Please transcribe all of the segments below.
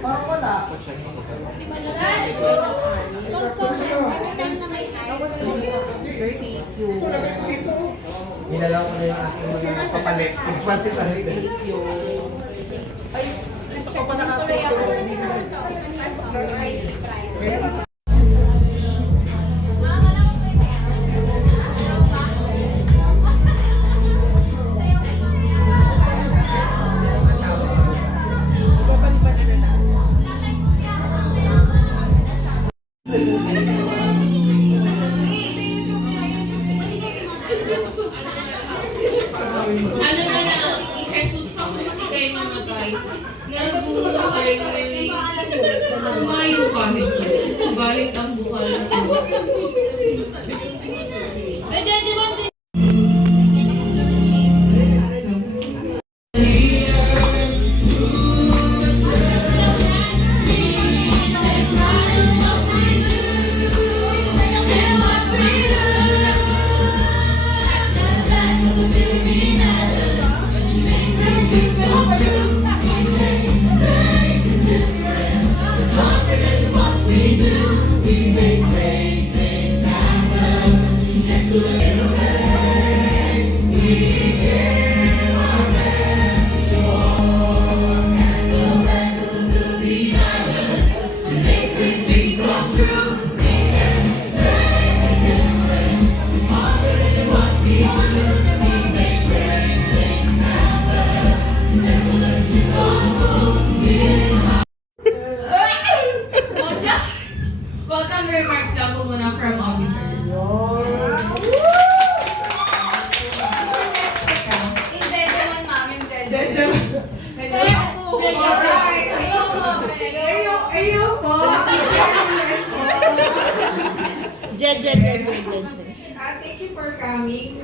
Parang wala. Nilalaw ko na yung aking mga papalit. Thank you. Ay, gusto ko pa nakapos. Ano na lang, Jesus sa Kristo kay mga guy. Nabuhay, tumayo ka, Jesus. Balik ang buhay mo. Ay, Daddy, one day. Welcome remarks lang po muna from officers. Thank you for coming,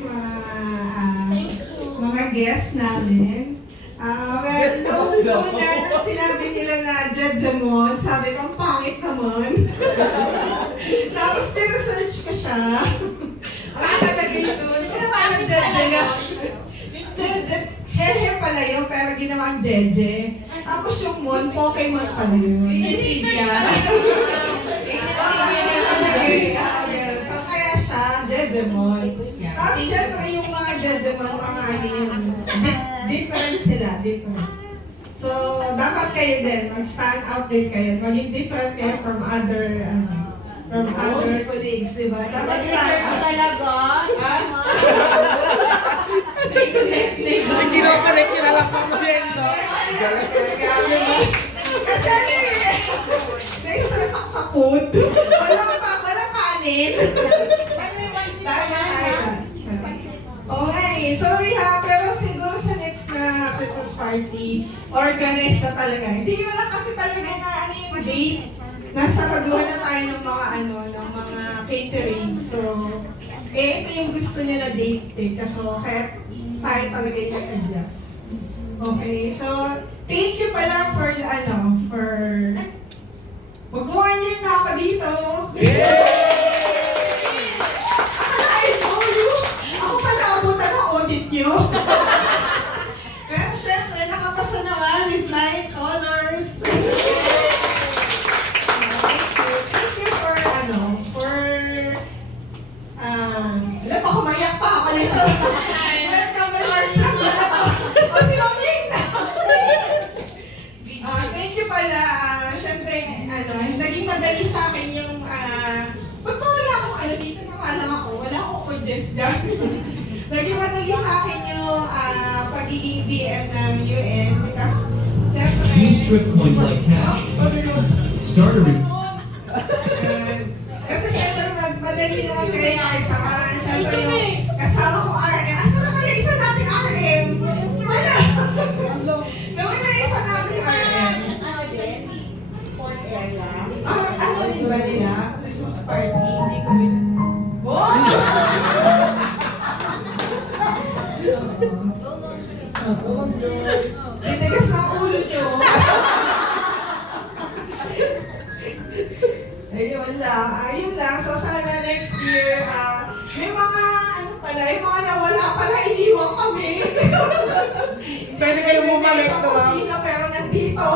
mga guests namin. Una, sinabi nila na Jejemon, sabi ko, ang pangit naman. Tapos, research ko siya. Ang nakalagay doon, kaya parang Jejemon. Hehe pala yun, pero ginawang Jeje. Tapos yung Mon, Pokemon pala yun. So, kaya siya, Jejemon. Tapos, syempre, yung mga Jejemon, mga ano yun, different sila, different. So, dapat kayo din, mag-stand out din kayo. Maging different kayo from other colleagues, di ba? Dapat stand out. Talaga? Hindi naman pala kinalak mo mo din. Kasi ano eh, na-stress ako sa food. Wala kanin. Okay, sorry ha, pero siguro sa next na Christmas party, organize na talaga. Hindi ko lang kasi talaga na ano yung date. Nasaraduhan na tayo ng mga catering. So, ito yung gusto niya na date eh. So, kaya tayo talaga yung nag-adjust. Okay, so, thank you pala for, mag-1 year na ako dito. I know you. Ako pa naabutan ang audit nyo. Pero syempre, nakapasa naman with flying colors. Thank you for, alam pa, kumayak pa ako nito. Welcome remarks lang pala to. O si Maming! Thank you pala. Syempre, naging madali sa akin yung, ba't ba wala akong dito nakalang ako? Wala akong audience dyan. Naging madali sa akin yung pagiging BM ng UN because, syempre, Use strip coins like cash. Start a kasi syempre, madali naman kayo makisama. Syempre, yung kasama ko RM. Asa na pala isa nating RM? Wala. Nawala isa nating RM. Ano din ba nila? Christmas party? Hindi ko rin. Oh! Titigas na ulo nyo. Ayun lang. So sana next year, may mga, yung mga nawala pala, iniwan kami. Pwede kayo bumalik sa to. kusina, pero nandito.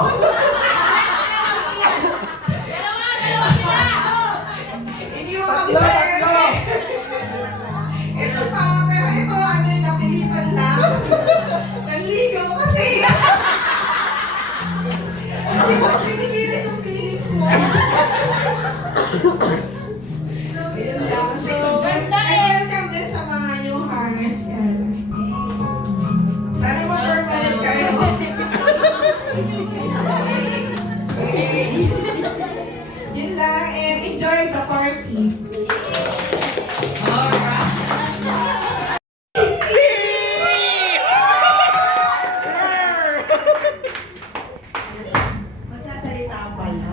Magsasalita ka pa, no?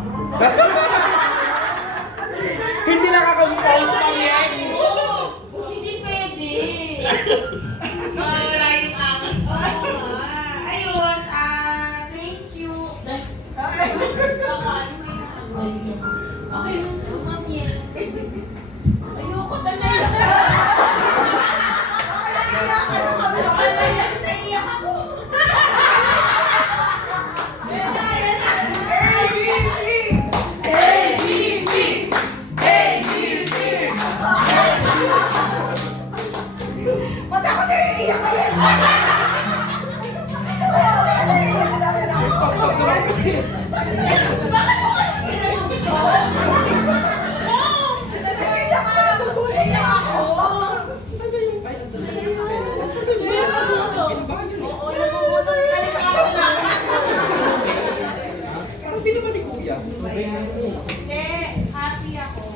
Hindi nakaka-compose ang Yeni. Hindi pwede. Wala yung angas. Ayun, thank you. Baka ano may nakabalik. Okay lang. Ayoko talaga. Naiyak ako. Ba't ako naiiyak ka rin? Bakit mo kayo ginagawa? Naiiyak ka! Naiiyak ako! Oo, nagugutom ka rin ako lang. Parang pinaka ni Kuya. Hindi, happy ako.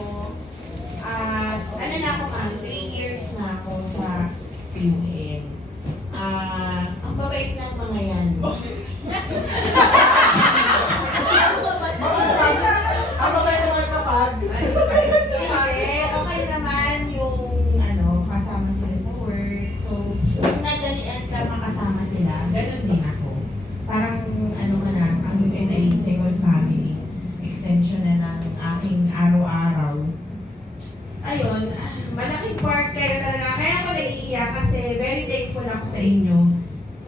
At ano na ako ma'am, 3 years na ako sa PUN. Ang babait ng mga yan. Ang babay ng mga kapag. Okay naman yung kasama sila sa work. So, kung nadalian ka makasama sila, ganun din ako. Parang ka na, ang UN ay second family. Extension na ng aking araw-araw. Ayun, malaking part kayo talaga. Kaya ako naiiyak kasi very thankful ako sa inyo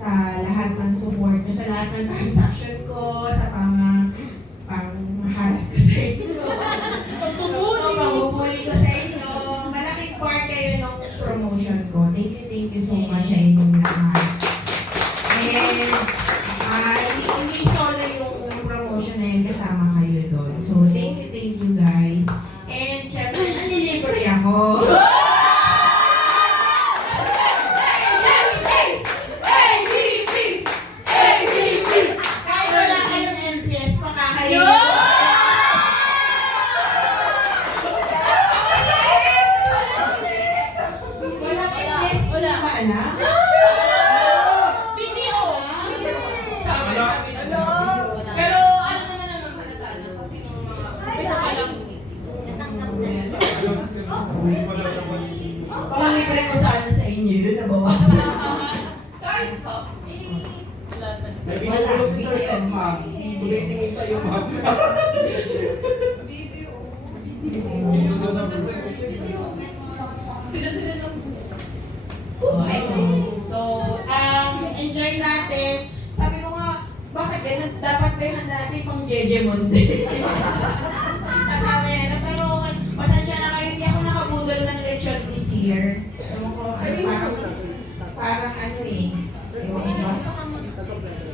sa lahat ng support nyo, sa lahat ng transaction ko, sa pang-haras ko sa inyo. Pang-bubuli ko sa inyo. Malaking part kayo ng promotion ko. Thank you so much sa inyong lahat. And hindi solo yung promotion na yun, kasama kayo doon. So thank you guys. And syempre, nanilibre ako. Kahit wala kayong NPS, pakakayo. Walang NPS, hindi ba alam? Video! Sabi na. Pero ano naman naman panatalo? Kasi nung mga umpisa pa lang. Pang-libre ko sana sa inyo yun, nabawasan. Kahit ka. Wala na. May binulog si Sir Sen, ma'am. Tumitingin sa'yo, ma'am. Sila lang. So, enjoy natin. Sabi ko nga, bakit ganun? Dapat ba yung handa natin pang Jejemon din? Kasama yan. Pero, pasensya na kayo, hindi ako nakabudol ng lechon this year. Ewan ko, parang ano eh. Ewan ko ba?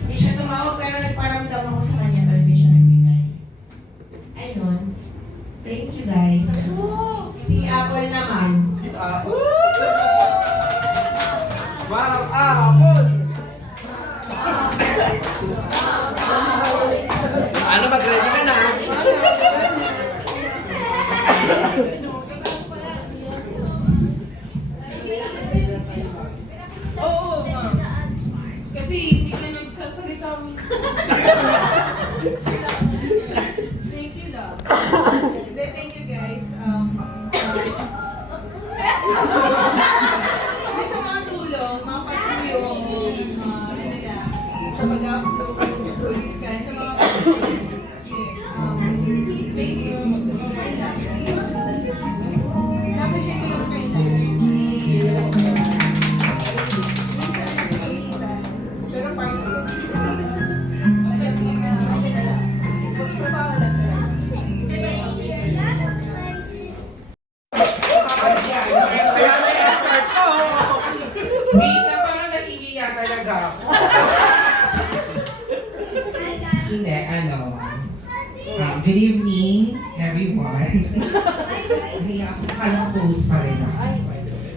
Hindi siya tumawag, pero nagparamdam ako sa kanya, pero hindi siya nagbigay. Ayun. Thank you guys. Si Apple naman. Wow, Apple! Ano, mag-ready ka na? Oo, ma'am. Kasi hindi ka nagsasalita minsan. Thank you, love. Thank you, guys. Sa mga tulong, mga pasuyong, sa pag-upload ng stories ka, sa mga thank you, appreciate ko naman kayo lahat. Minsan na sa kasita, pero party. Okay na lang. Trabaho lang talaga. Kaya may escort ko! Wait na, parang nahihiya talaga ako. Hindi, good evening, everyone. Kasi ako parang post pa rin ako.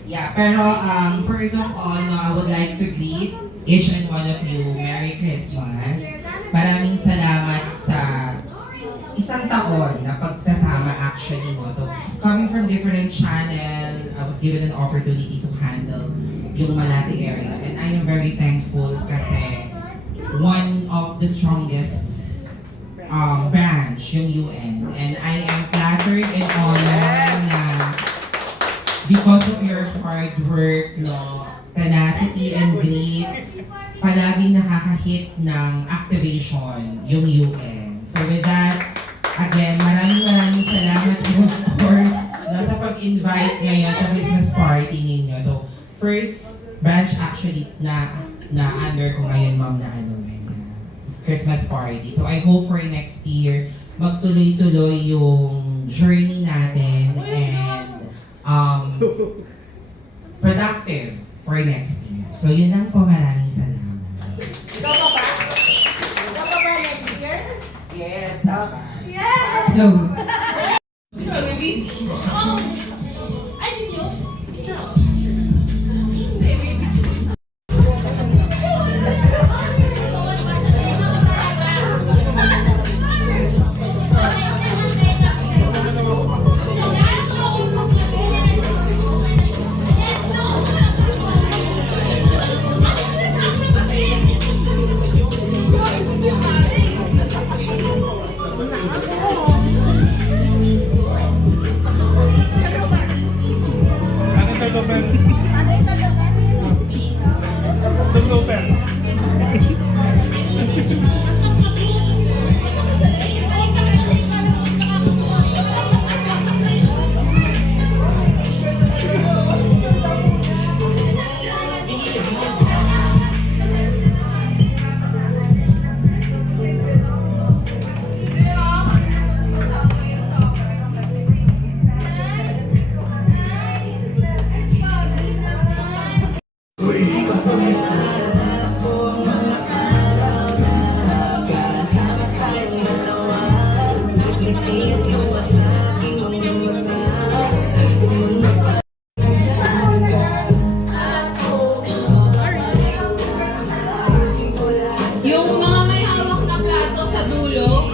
Yeah, pero first of all, I would like to greet each and one of you, Merry Christmas. Maraming salamat sa isang taon na pagsasama actually mo. So, coming from different channel, I was given an opportunity to handle yung Malate area. And I am very thankful kasi one of the strongest branch, yung UN. And I am flattered and honored na because of your hard work, no, tenacity and grit, palaging nakaka-hit ng activation yung UN. So with that, again, maraming salamat and of course, sa pag-invite ngayon sa Christmas party ninyo. So, first branch actually na under ko ngayon, ma'am, na Christmas party. So, I hope for next year, magtuloy-tuloy yung journey natin and productive for next year. So, yun lang po, maraming salamat. Ikaw pa ba? Ikaw pa ba next year? Yes, tama. No. Sure, maybe. Oh. Ay, video. Sure. Hindi, may video. Yung mga may hawak na plato sa dulo.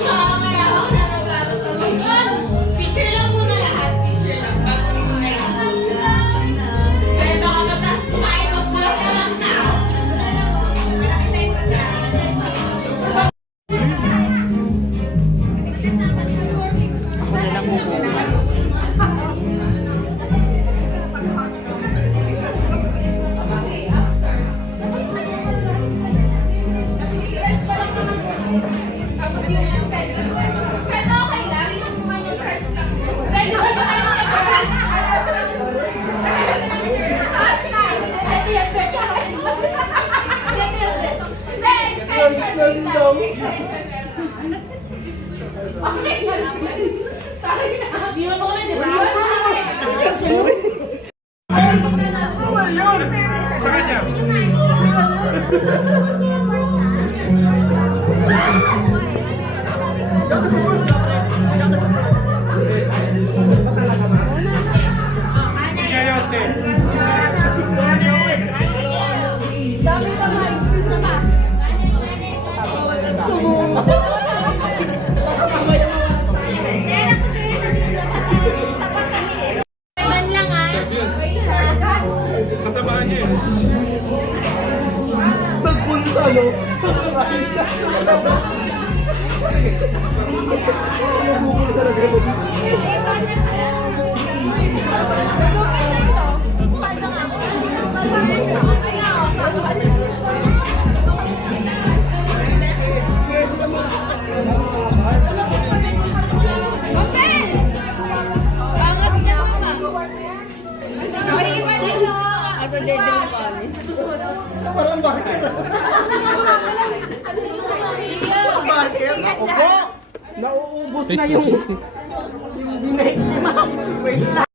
Mga may hawak na plato sa dulo. Picture lang muna lahat. Picture lang. Bago may Sa'yo baka matas kumain. Magdulog ka lang na. Nauubos na yung dinate ni ma'am. Wait lang.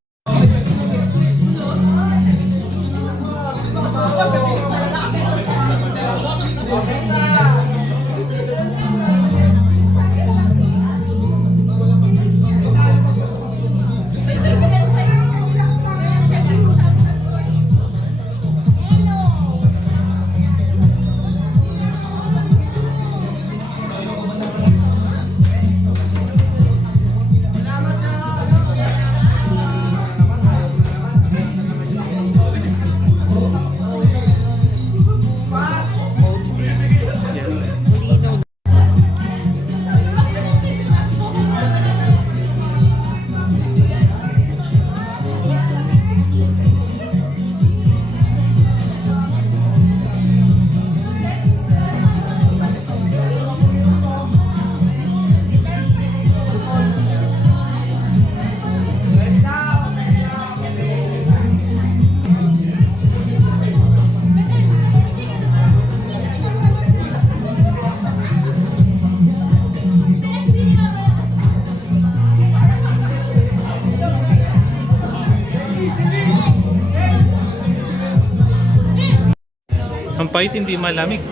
Kapait, hindi malamig.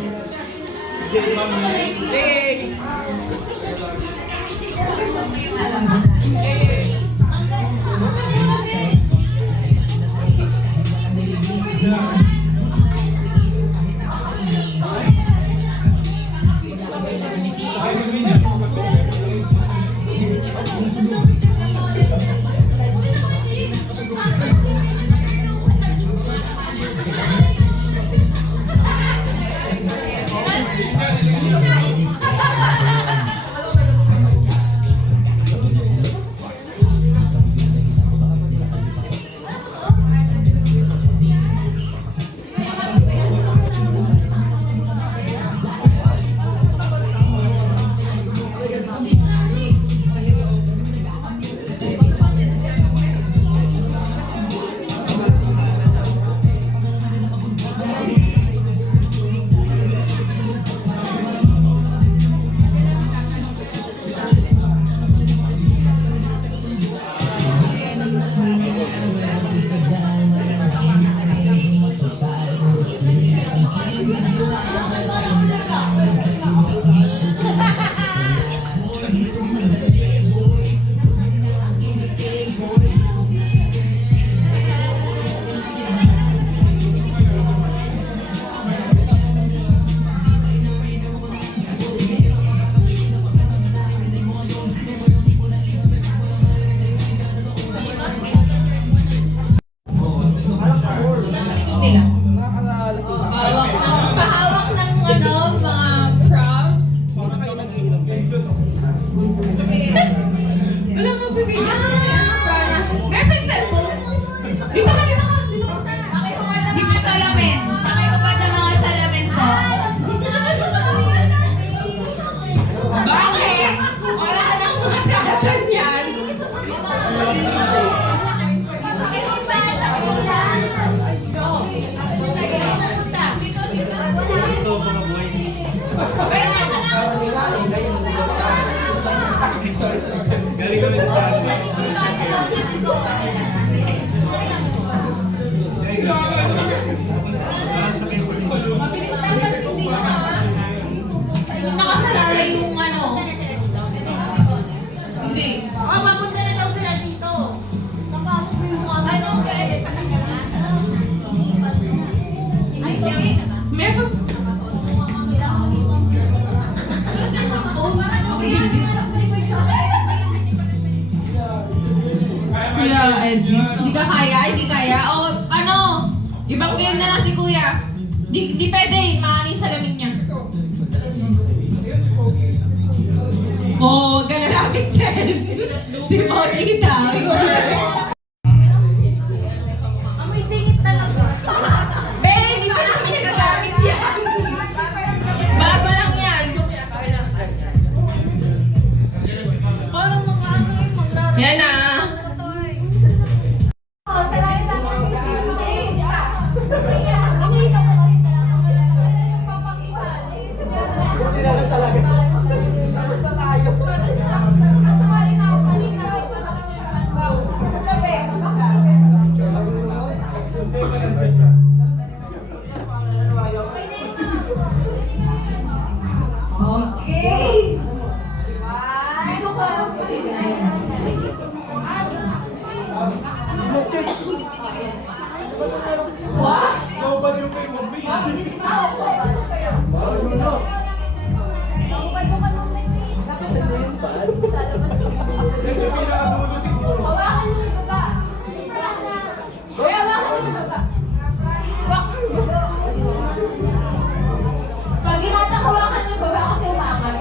Yay! Pahawak ng ano, mga props. Wala magbibigay sa para. Nasa yung cellphone? Dito ka, dito ka. Dito sa salamin. Nakikubad ng mga salamin po. Bakit? Wala ka nang mga dasan yan. Nakasalala yung ano. Hindi. Mapunta na daw sila dito. Kapasok mo yung mga ano, Meron pa. Kuya Edwin, hindi ka kaya? Hindi kaya? O ano? Ibang game na lang si Kuya. Di pwede, maano yung salamin niya. Oh, galalapit Sen. Si Moni daw. Amoy singit talaga. Be, hindi pa namin nagagamit yan. Bago lang yan. Parang mga ano yung maglaro. Yan na. Oh, salamin lang. Eh, ka. Kaya, hindi ka pa rin talaga. Wala yung papakiwan. Hindi na lang talaga. Basta tayo. Okay. Dito ka. Wow. Ikaw ba yung may movie? Yung pinakadulo siguro. Hawakan mo yung baba. Kuya, hawakan mo yung baba. Hawakan mo yung baba. Pag ginatahawakan yung baba kasi umangat.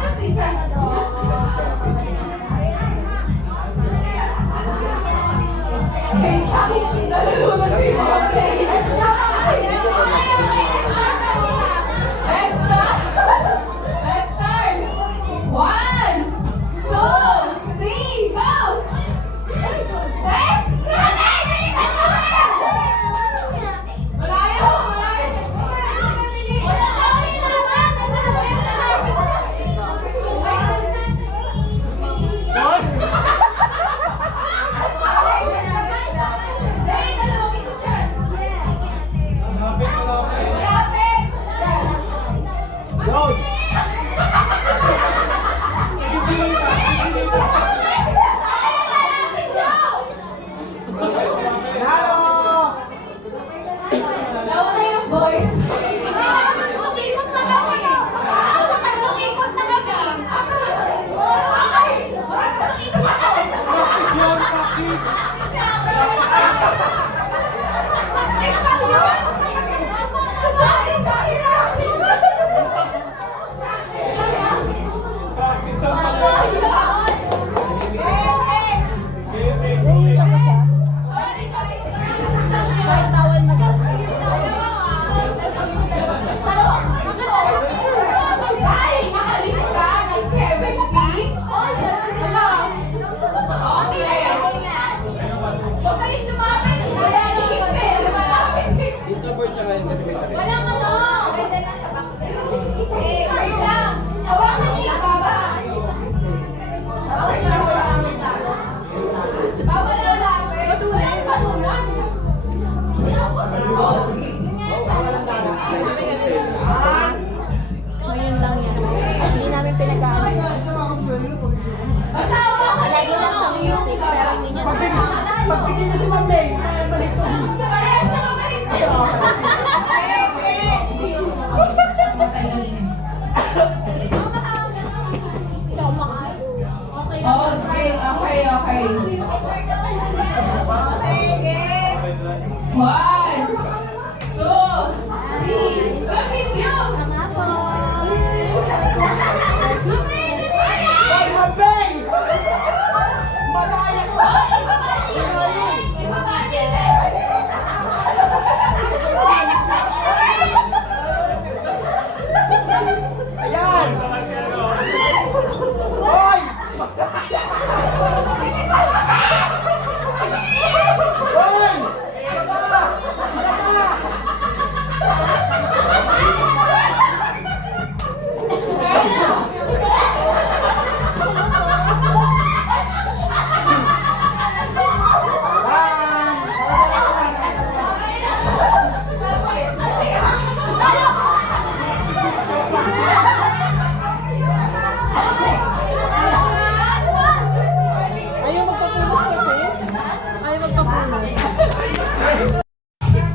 Kasi isa na daw. Wait lang, nalulunod ko yung mga players. Let's start! Let's start! Ayaw magpapulos kasi. Ayaw magpapulos.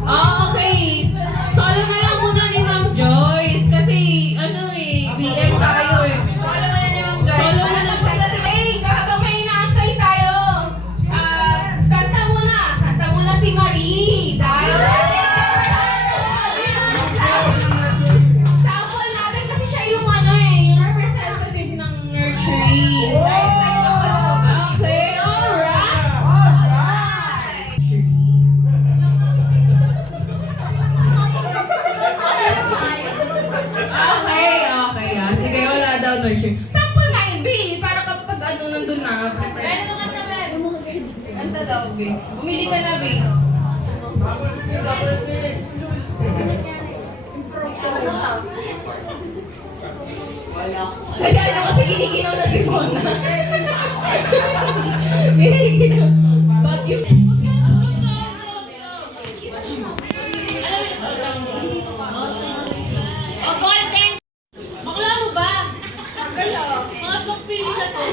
Okay. Solo na lang muna ni Ma'am Joyce. Kasi, BM tayo eh. Solo na lang. Hey, habang may inaantay tayo, kanta muna si Marie. Dahil, sample natin kasi siya yung yung representative ng nursery. Okay, alright. Okay. Sige, wala daw nursery. Sample nga yun, B. Para kapag nandun na. Ano kanta, Ben? Kanta daw, B. Umili ka na, B. Kaya kasi giniginaw na si Mona. Giniginaw. Bagyo. Bakla mo ba? Mga pagpili na to.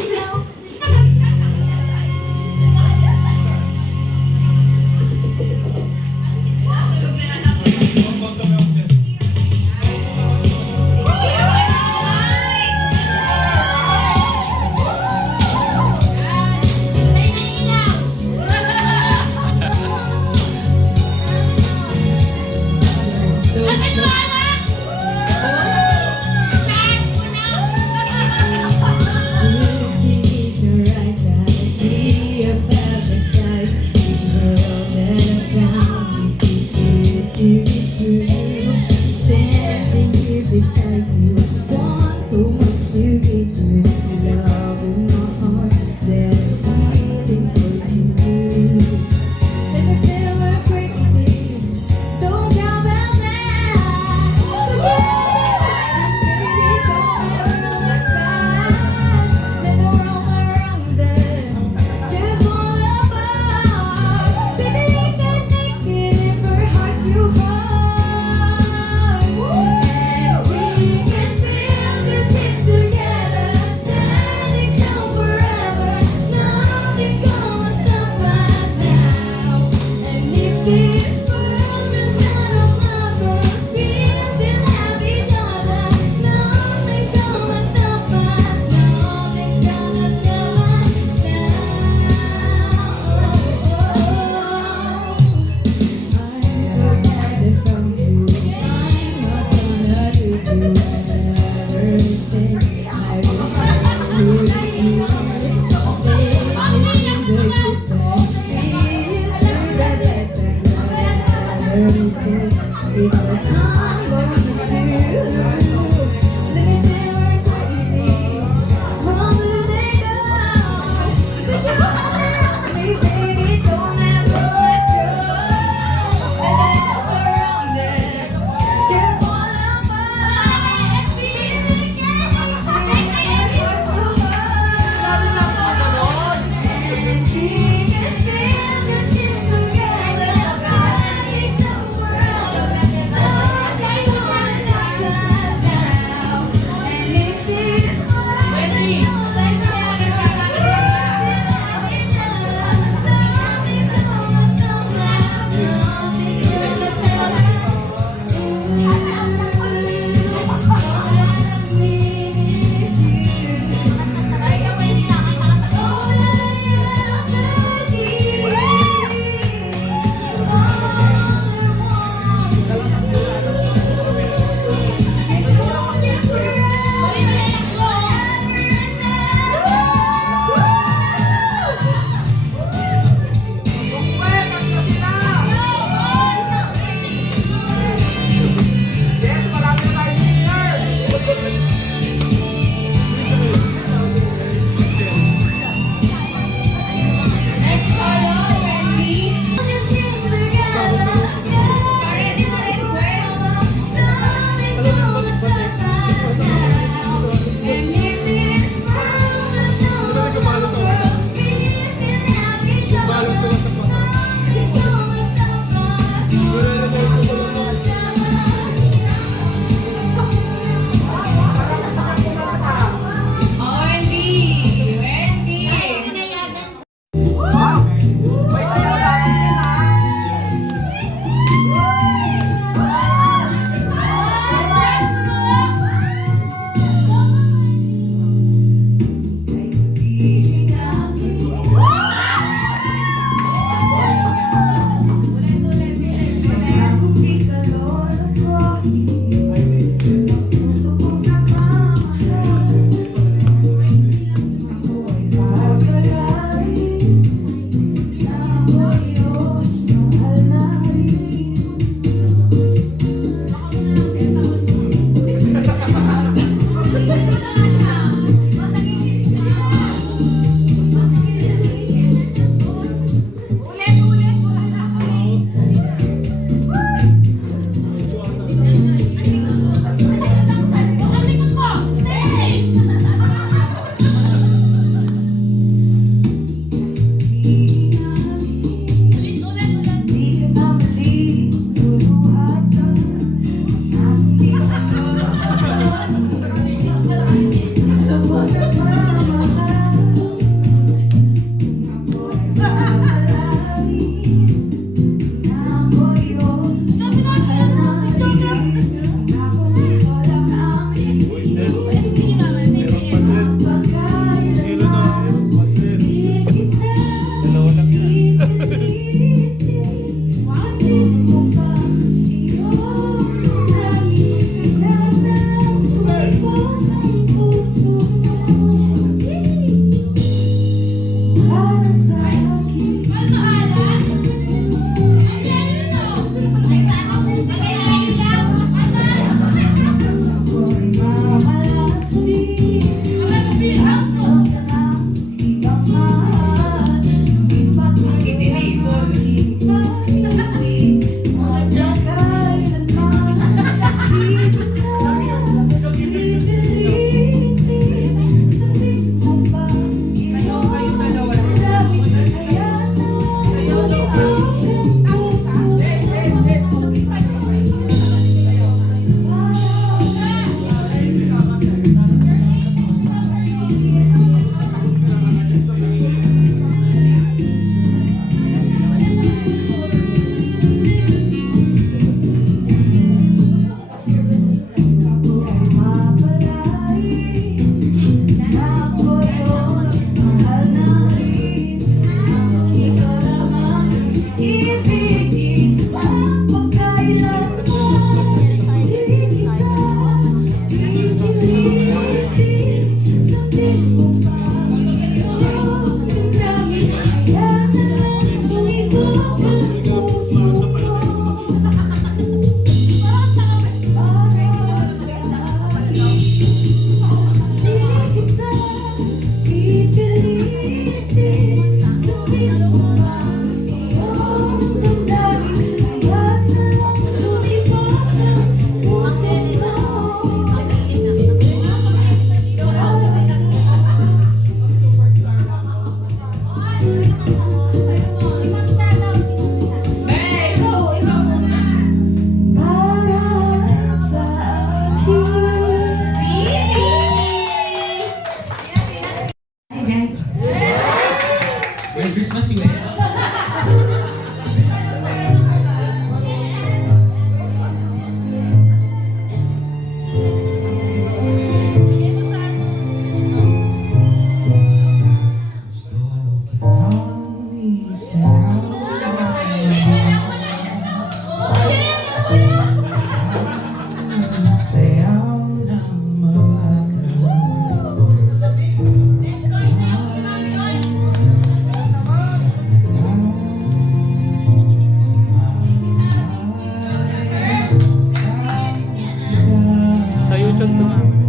Tumayo na kayo,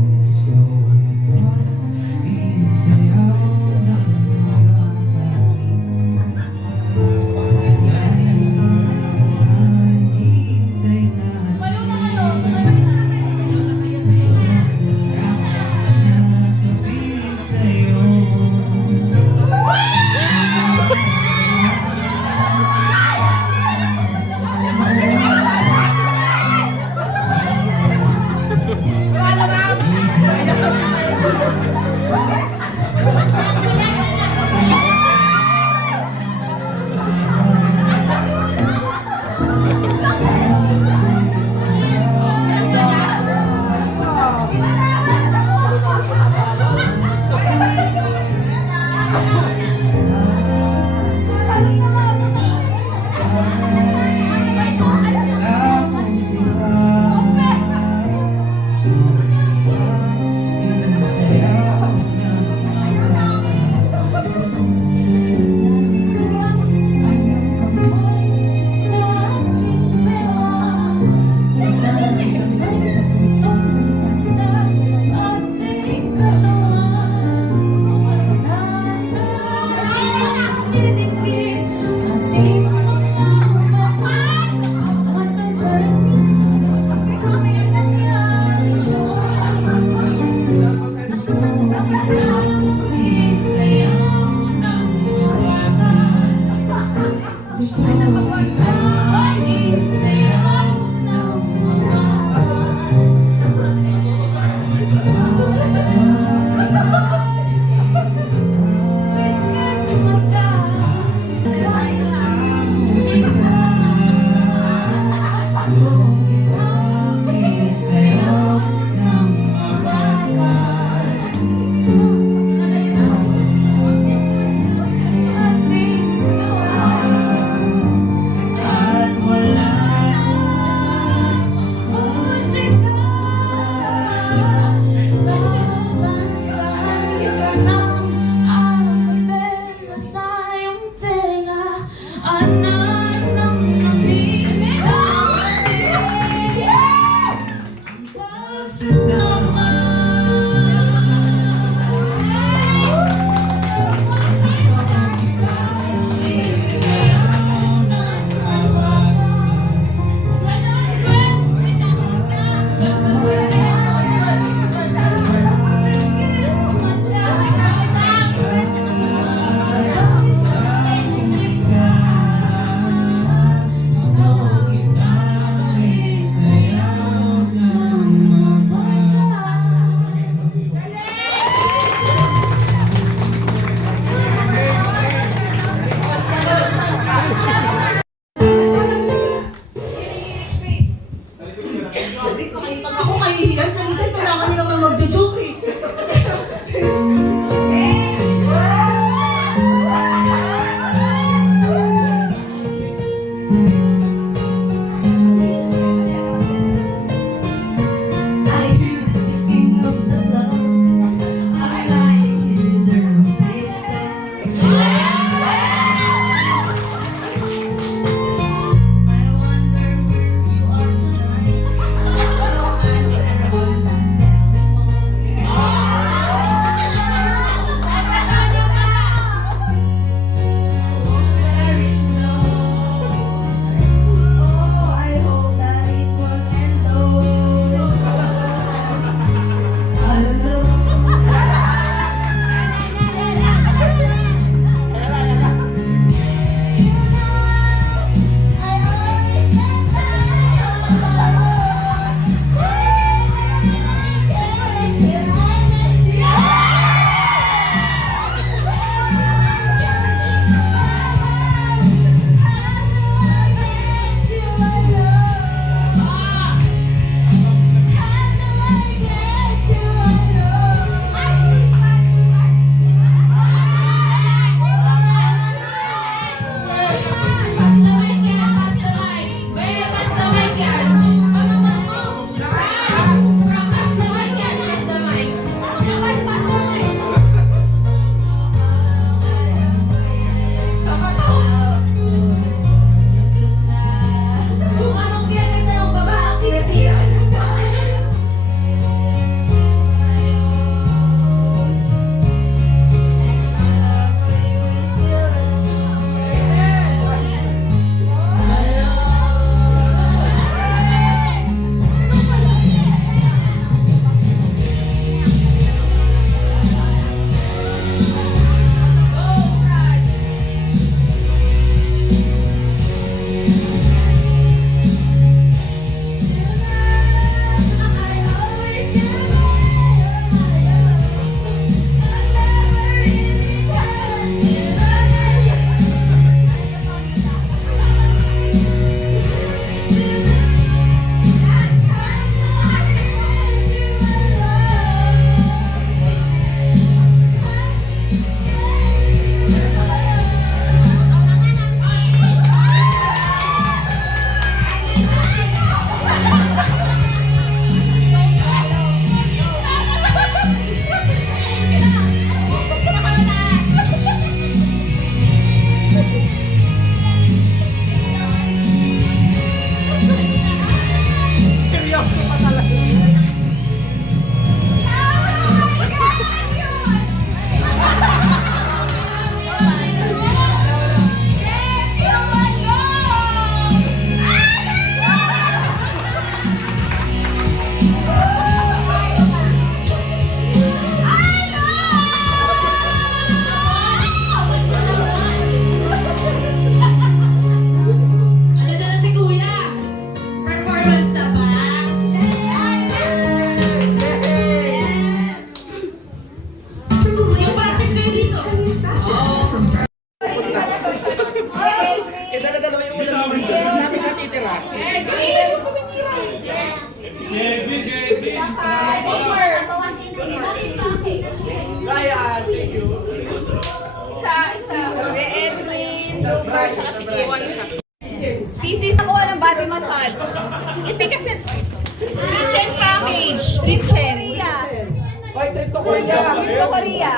tumayo na. Pieces ako ng body massage. Ipikasit. Kitchen package. Kitchen. Hoy, trip to Korea. Trip to Korea.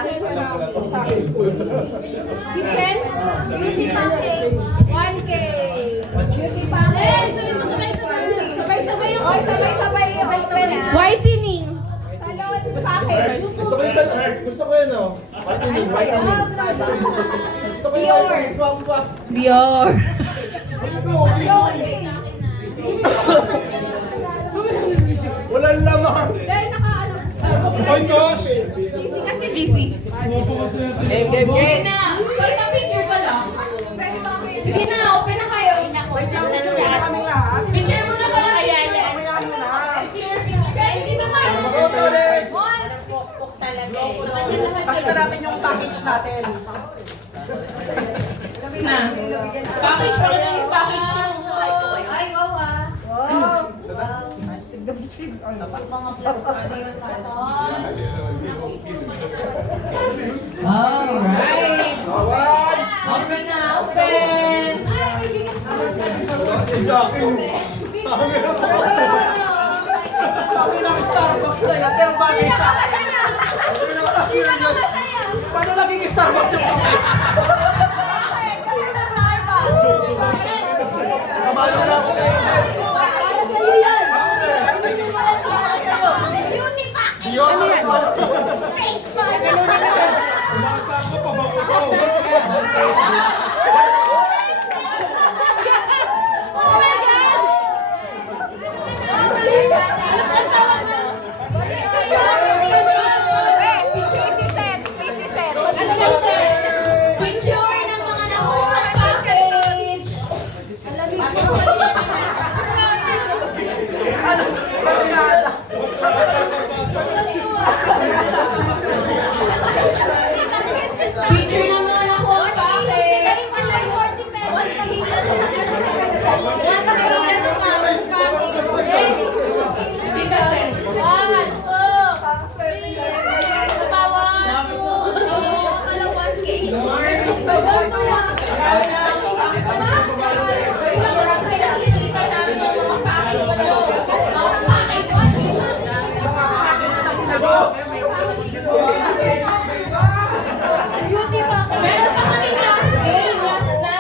Kitchen, beauty package, 1K. Beauty package. Sabay-sabay yung Sabay-sabay yung open ah. whitening. Salon package. Gusto ko yun, oh. Whitening. Gusto ko yun. Swap. Dior. Walang laman. Dahil naka-ano. Hoy, gosh. GC kasi GC. Sige na. Kahit na picture ka lang. Sige na, open na kayo. Picture mo na pala. Hindi naman. Pakita natin yung package natin. Na. Package pa rin yung package na. Ay, wow ah. Mga vlog pa tayo sa Alright. Open na, open! Starbucks na yan. Pero bagay sa akin. Paano naging Starbucks yung kape? Kamalo na ako kayo. Picture ng mga nakuha package! Picture ng mga nakuha package! Meron pa kaming last game, last na.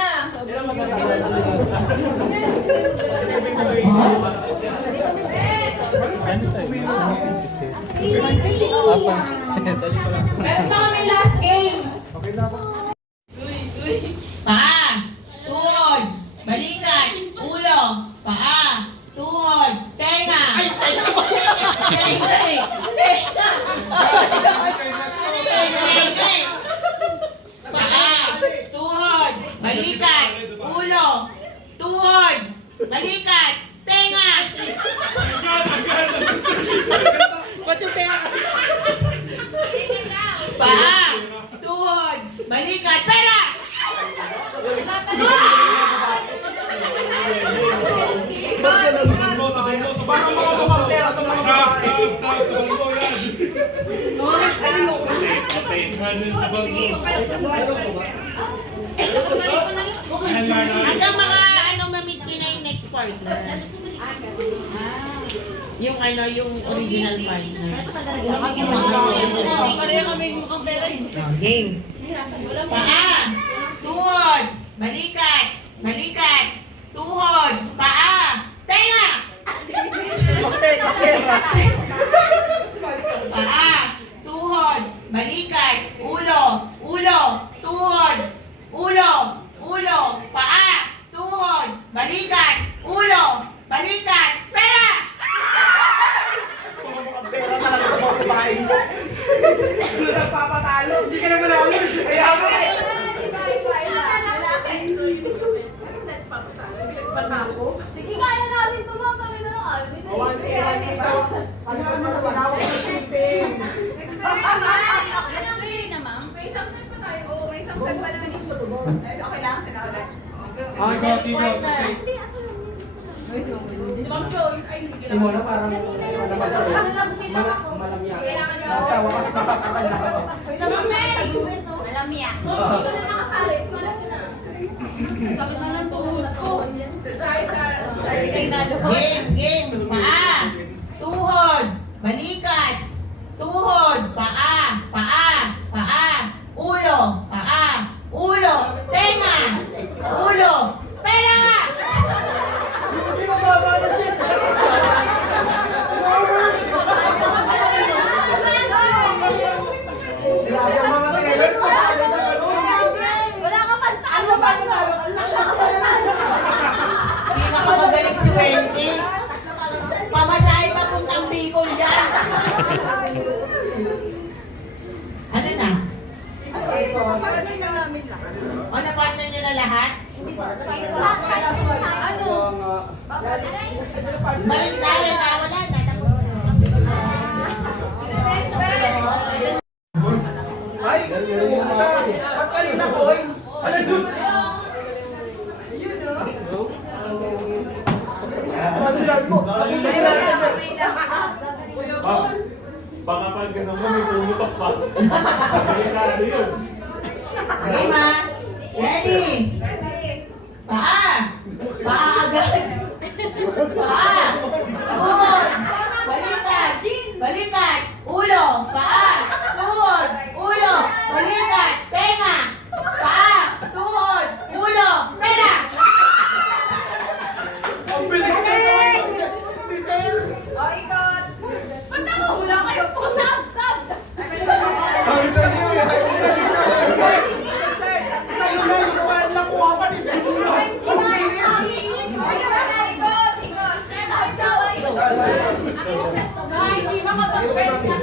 Meron pa kaming last game. Paa, tuhod, balikat, ulo, paa, tuhod, tenga. Paa, tuhod, balikat, ulo, tuhod, balikat, tenga. Ba't yung tenga kasi? Paa, tuhod, balikat, pera. Baka mga kumampera sa mga babae. Hanggang mga mamit ko na yung next partner. Yung yung original partner. Pareho kami mukhang pera eh. Game. Paa, tuhod, balikat, balikat, tuhod, paa, tenga. Paa, tuhod, balikat, ulo, ulo, tuhod, ulo, ulo, paa, tuhod, balikat, ulo, balikat, pera! Pera talaga sa mga babae. Nagpapatalo. Hindi ka naman namin. Kaya ako. Sige, kaya namin ito mga kami na lang. Ano naman sa lawak ng system? Alam mo yun na ma'am? May isang set pa tayo. Oo, may isang set pa naman yung okay lang, sinaulat. Ma'am Joyce, ay hindi Si Mona parang Ano lang sila ako? malamya. Kailangan nyo. Sa wakas nakakakala. Malamya. Malamya. Hindi ko na nakasali. Malamya na. Sakit na ng tuhod ko. Game. Paa. Tuhod. Balikat. Tuhod. Paa. Ulo. Paa. Ulo. Tenga. Ulo. Pera. Hindi mababa na siya. Grabe ang mga tailors ko. Wala ka pang talo ba? Pinakamagaling si Wendy. Pamasahe papuntang Bicol yan. Ano na? O, na-partner nyo na lahat? Ano? Balik tayo na. Wala na. Tapos na. Ay, ba't kanina coins? Ano yun? Masilan mo. Baka pag gano'n mo, may pumutok pa. Delikado yun. Game ha? Ready? Paa. Paa agad. Paa. Tuhod. Balikat. Ulo. Paa. Tuhod. Ulo. Balikat. Tenga. Paa. Tuhod. Ulo. Pera. Ang bilis na naman. Ba't namumula kayo po? Sab! Ang sa'yo eh. Sa'yo na yung kuwan lang kuha pa ni Sa'yo. Ang bilis. Ay, hindi makapag-benta.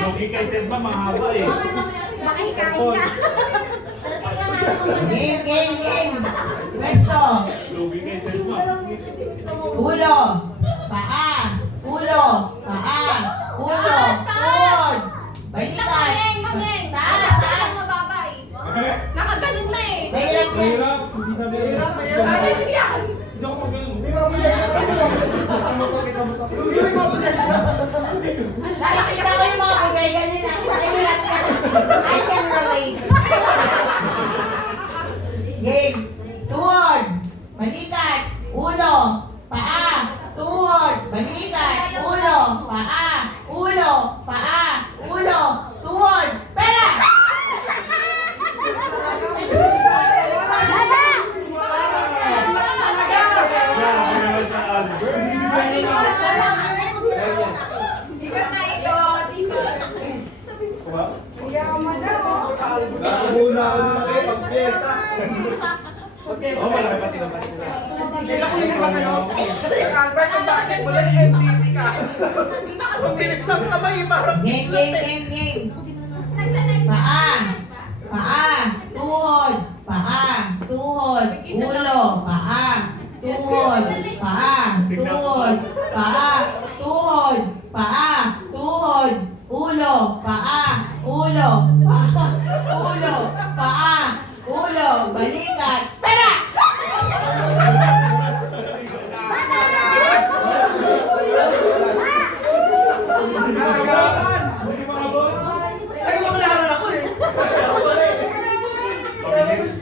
Logi kay Sir ba, mahaba eh. Makikain ka. Game. Pwesto. Logi kay Sir ba. Ulo. Paa. Ulo. Paa. Ulo. Tuhod. Balikat. Taas. Nakaganon na eh. Mahirap yan. Mahirap, hindi na mahirap. Ano yan? Hindi ako magaling. Hindi mabulay. Kita mo to. Hindi mabulay. Nakikita ko yung mga bugay ganyan na. Mahirap yan. I can relate. Game. Tuhod. Balikat. Ulo. Paa. Tuhod. Balikat. Ulo. Paa. Ulo. Paa. Ulo. Tuhod. Pera. Kaya sa Albert. Nakuna ako na kayo pag-pyesa. Oo, malaki pati naman. Hindi ako yung mga ano. Albert, ang basketball na MVP ka. Ang bilis ng kamay, parang Game. Paa. Tuhod. Paa. Tuhod. Ulo. Paa. Tuhod. Paa. Tuhod. Paa. Tuhod. Paa. Tuhod. Ulo. Paa. Ulo. Paa. Ulo. Paa. Ulo. Balikat. Pera! Hindi maabot. ay, maklaran ako eh. Mabilis.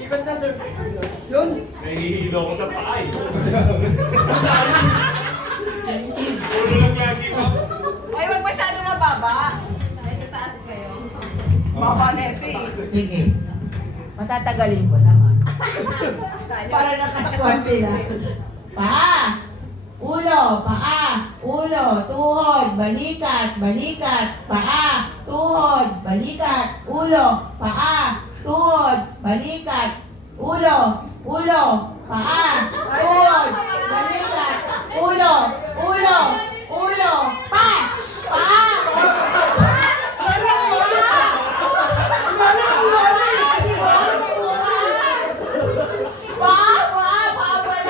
Ikot na, sir. Yun. Nahihilo ko sa paa eh. Ulo lang lagi ko. Ay, wag masyado mababa. Baba neto eh. Sige. Matatagalin ko naman. Para nakaswan sila. Paa. Ulo. Paa. Ulo. Tuhod. Balikat. Paa. Tuhod. Balikat. Ulo. Paa. Tuhod. Balikat. Ulo. Paa. Tuhod. Balikat. Ulo. Paa. Paa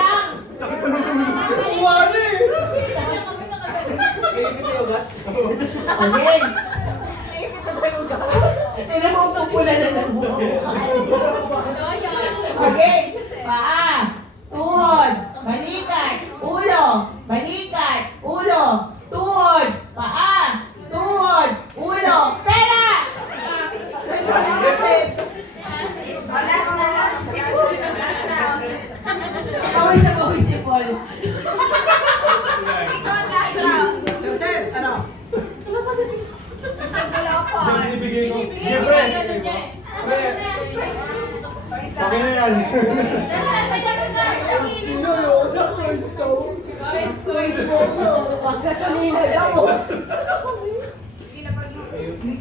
lang. Wali. Again.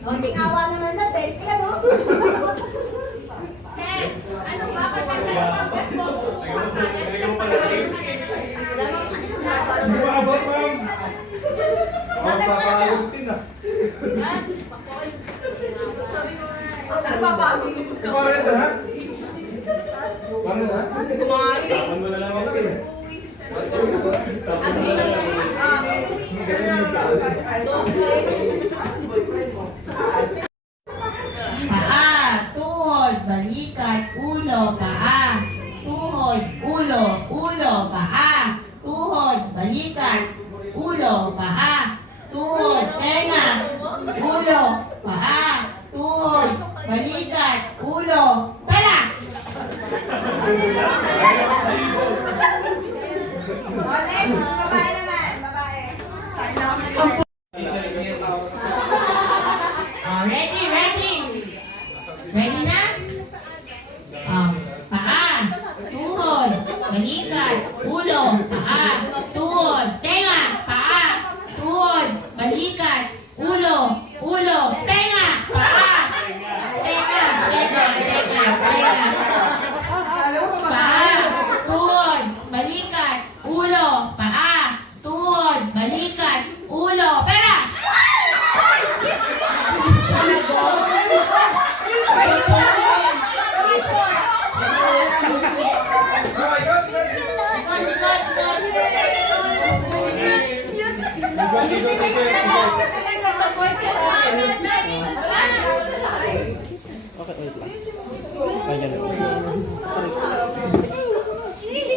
Konting awa naman na, Bex, ka, no? Hindi ba abot, ma'am? Papalos din ah. Parang ha? Parang ha? Tapan mo na lang ako. Tapan mo na lang ako. Paa, tuhod, balikat, ulo, paa. Tuhod, ulo, ulo, paa. Tuhod, balikat, ulo, paa. Tuhod, tenga, ulo, paa. Tuhod, balikat, ulo, pera! Oh, ready, ready. Ready na? Paa, tuhod, balikat, ulo, paa, tuhod, tenga, paa, tuhod, balikat, ulo, ulo, tenga, paa, tenga, tenga, tenga, tenga. Paa, tuhod, balikat, ulo, paa, tuhod, balikat, ulo, pera!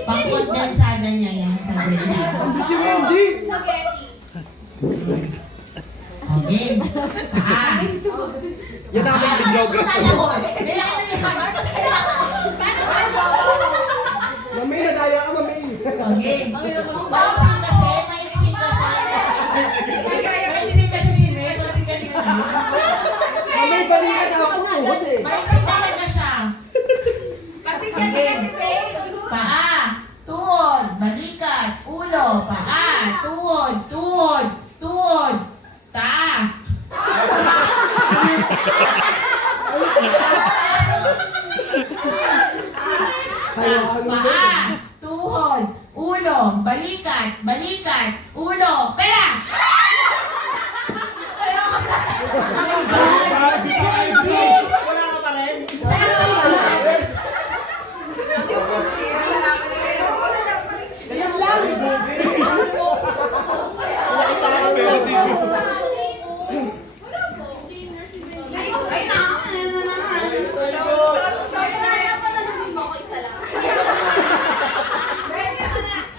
Pangkondansada niya yan sa ganyan. Spaghetti. Okay. Paa. Yan ang mga videographer. Mami, nadaya ka, mami. Okay. Maiksi kasi, maiksi kasi. Maiksi kasi si May, pati kanina. Mami, balikan ako tuhod eh. Maiksi talaga siya. Okay. Paa, tuhod, balikat, ulo, paa, tuhod, tuhod, tuhod, taa. Paa, tuhod, ulo, balikat, balikat, ulo, pera! Wala ka pa rin. Ay, na.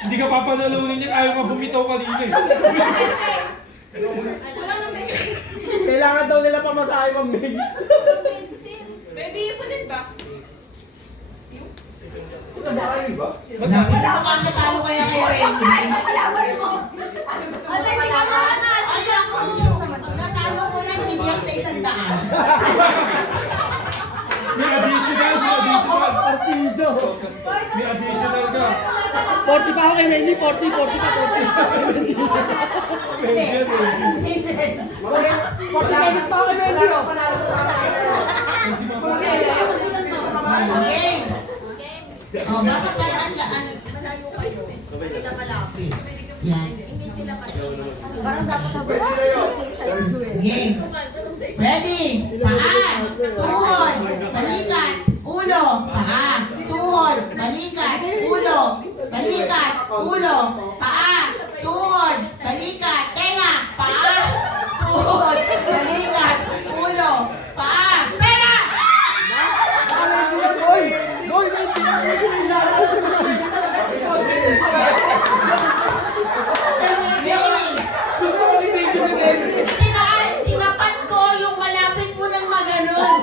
Hindi ka papanalunin yan. Ayaw ka bumitaw kanina eh. Kailangan daw nila pamasahe, mami. Baby, ipunin ba? Kumain ba? Nakakatalo kaya kay Wendy. Ay, naku, natalo ko yan, bibigyan tayo 100. May additional, may additional. Partido. May additional ka. 40 pa ako kay Wendy, 40 pa, 40. Hindi. 40 pesos pa ako kay Wendy. Okay. Oh, bakit pala ang malayo kayo? Sila malapit. Yan. Hindi sila malapit. Parang dapat game. Ready? Paa, tuhod, balikat, ulo, paa, tuhod, balikat, ulo, balikat, ulo, paa, tuhod, balikat, tenga, paa, tuhod, balikat, ulo, paa, pera! Tinapat ko yung malapit mo ng maganon.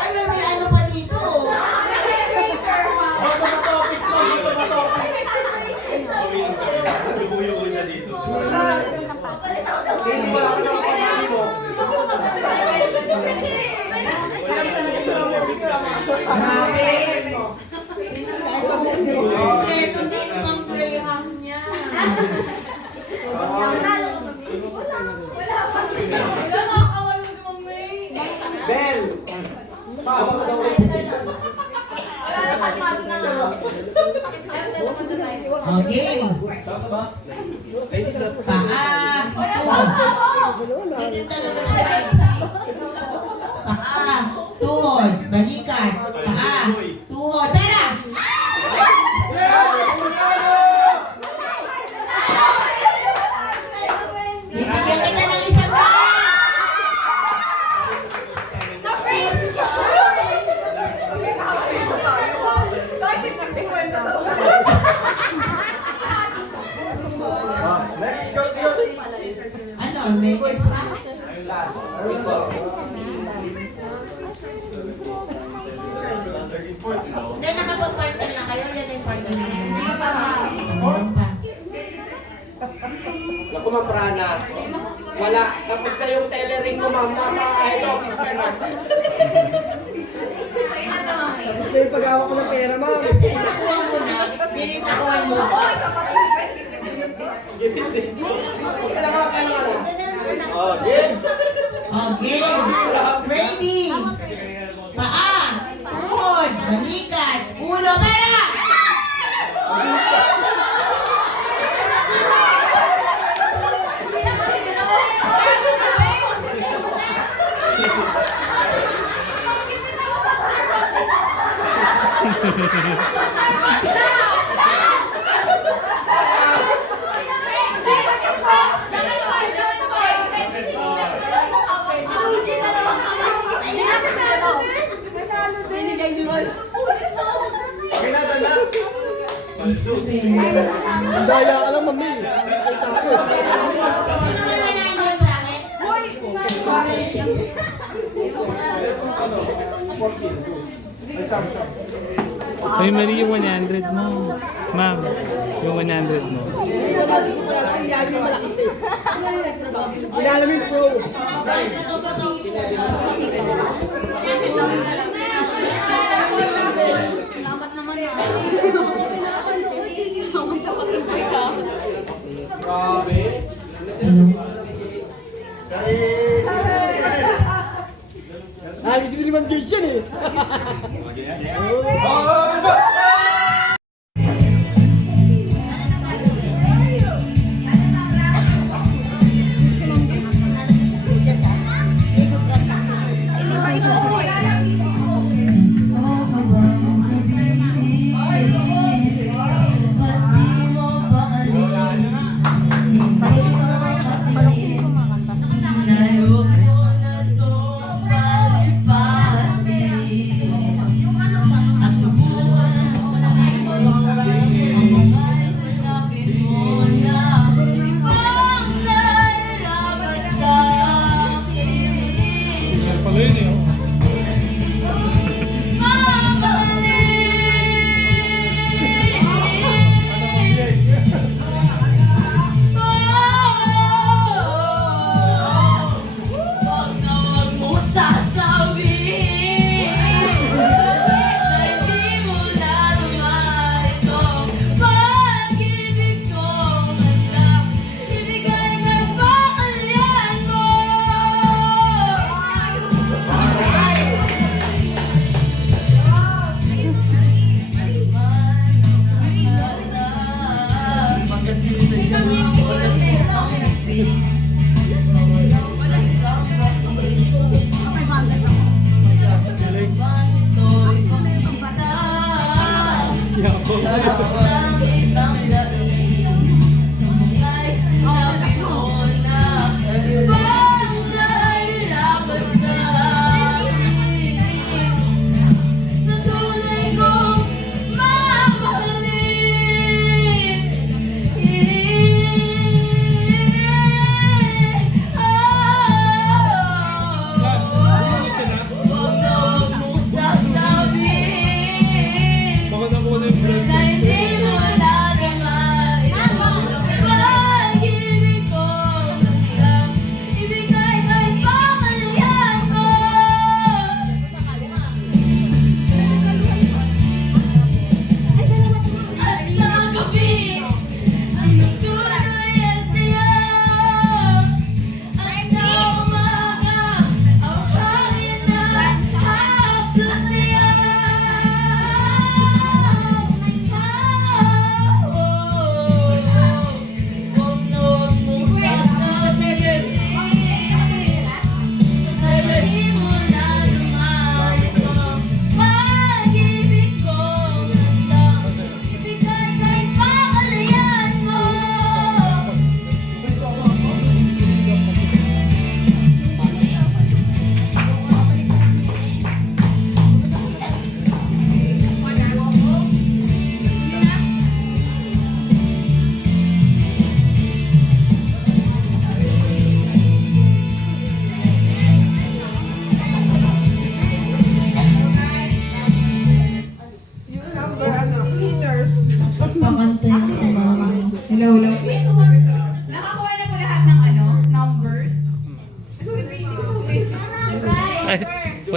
Ano may ano pa dito? Lubuyo ko na dito. Grabe. Ito din pang Okay. Paa. Tuhod. Ganyan talaga ng Pepsi. Paa. Tuhod. Balikat. Paa. Tuhod. Tara! Bibigyan kita ng isang daan. Bakit nagsikwento to? Next, go, go. Ano? May next pa? Last. Rico. Hindi, nakapag-partner na kayo. Yan yung partner na kayo. Meron pa. Naku, Ma'am Prana. Wala. Tapos na yung telering mo, ma'am. Nasa head office ka na. Tapos na yung pag-awak ko ng pera, ma'am. Kasi nakuha mo na, binitakuhan mo. Kailangan ka na. Oh, James. Okay. Ready. Paa. Tuhod. Balikat. Ulo. Pera! Ginada na. Ang daya ka lang, mami. Sino nga nanalo sa akin? Ay, mali yung 100 mo. Ma'am, yung 100 mo. Inalamin pro. Salamat naman ha. Grabe. Alis ko naman George yan eh. At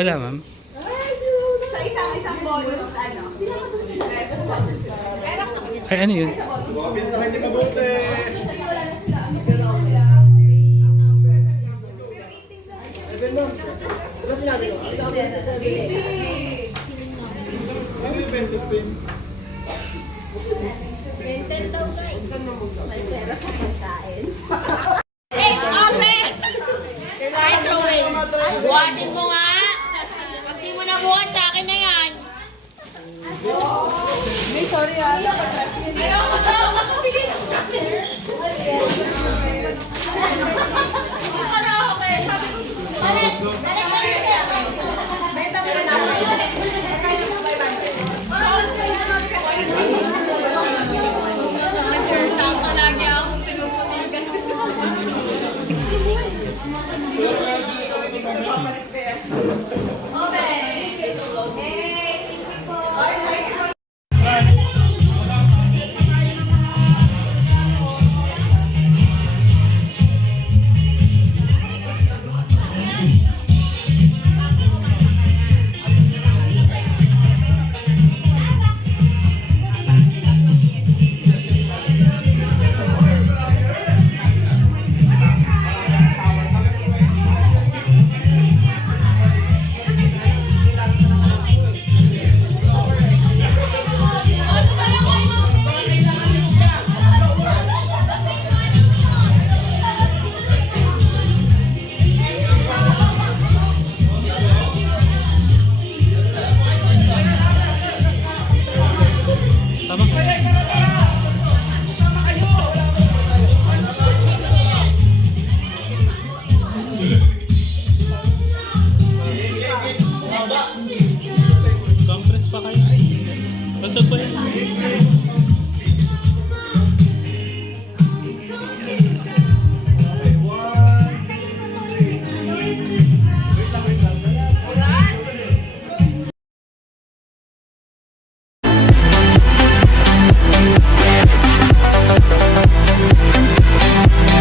Wala, ma'am. Sa isang bonus, ano? Ay, ano yun? Pintahan niyo mabuti. Ano yung benefit pin? Mental daw guys. May pera sa pagkain. Buhatin mo nga. Pag di mo nabuhat, sa akin na yan. Ayoko daw, makapili ng